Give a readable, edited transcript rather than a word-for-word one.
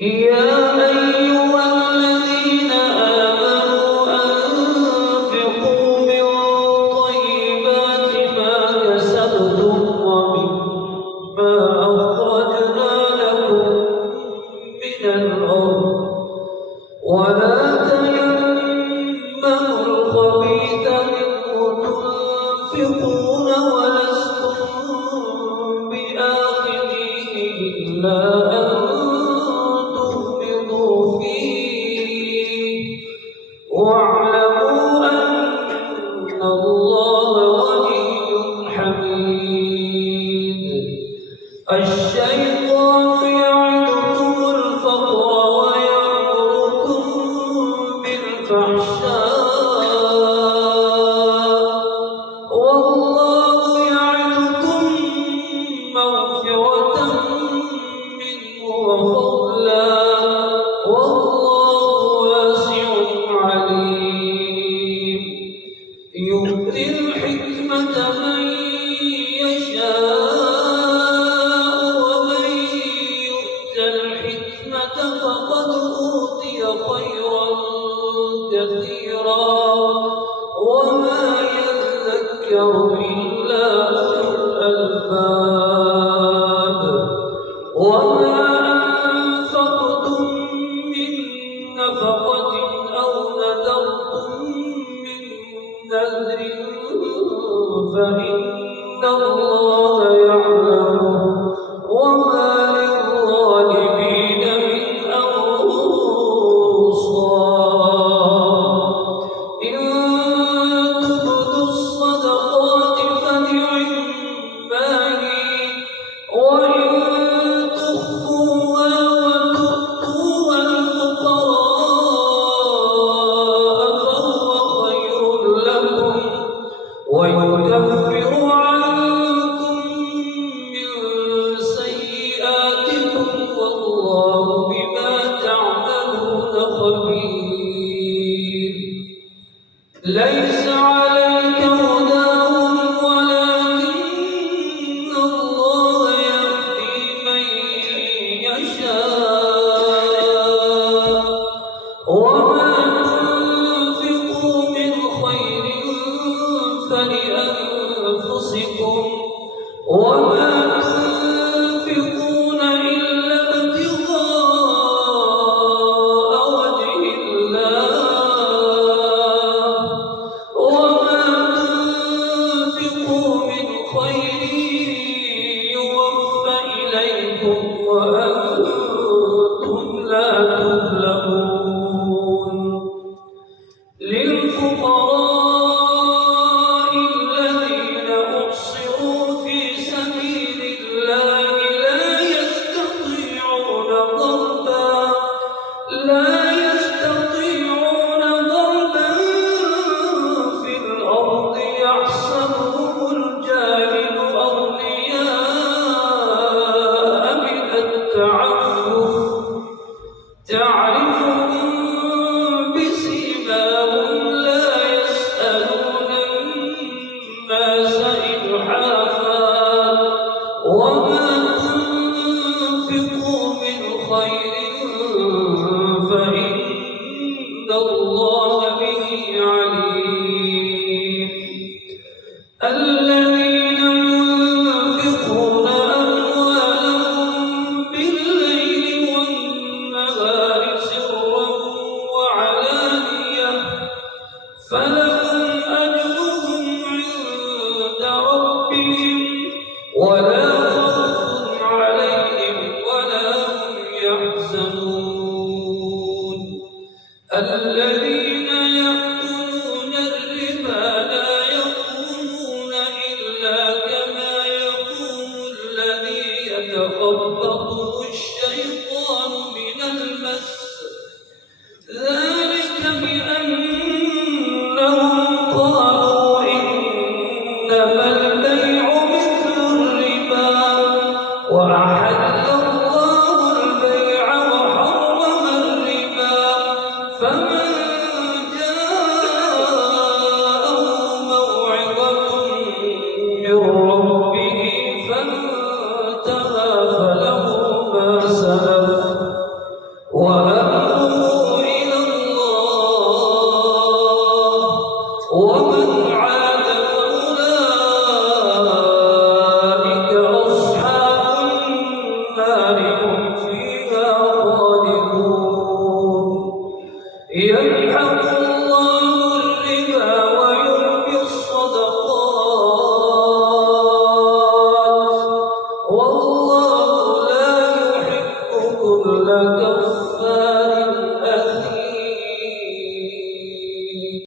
يا أيها الذين آمنوا أنفقوا من طيبات ما كسبتم ومما أخرجنا لكم من الأرض ولا تيمموا الخبيث منه تنفقون ولستم بآخذيه إلا أن تغمضوا فيه واعلموا أن الله غني حميد. الشيطان يعدكم الفقر ويأمركم بالفحشاء والله يعدكم مغفرة منه وفضلا والله واسع عليم. يؤتي الحكمة من يشاء ومن يؤت الحكمة فقد أوتي خيرا كثيرا وما يذكر إلا أولو الألباب. وما أنفقتم من نفقة أو نذرتم من نذر فإن الله يعلمه وما للظالمين من أنصار. إن تبدوا الصدقات فنعما هي وإن تخفوها وتؤتوها الفقراء فهو خير لكم ويكفر عنكم من سيئاتكم والله بما تعملون خبير. ليس عليك هداهم ولكن الله يهدي من يشاء وما تنفقوا من خير فلأنفسكم وما تنفقون إلا ابتغاء وجه الله وما تنفقوا من خير يوفى إليكم وأنتم لا تظلمون. للفقراء الذين أحصروا في سبيل الله لا يستطيعون ضربا في الأرض يحسبهم الجاهل أغنياء من التعفف تعرفهم بسيماهم لا يسألون الناس إلحافا وما تنفقوا من خير فإن الله به عليم. الذين ينفقون أموالهم بالليل والنهار سرا وعلانية فلهم أجرهم عند ربهم ولا خوف عليهم ولا هم يحزنون. الذين يأكلون الربا لا يقومون إلا كما يقوم الذي يتخبطه الشيطان من المس ذلك بأنهم قالوا إنما البيع مثل الربا وأحل الله البيع وحرم الربا فمن جاءه موعظة من ربه فانتهى فله ما سلف من عاد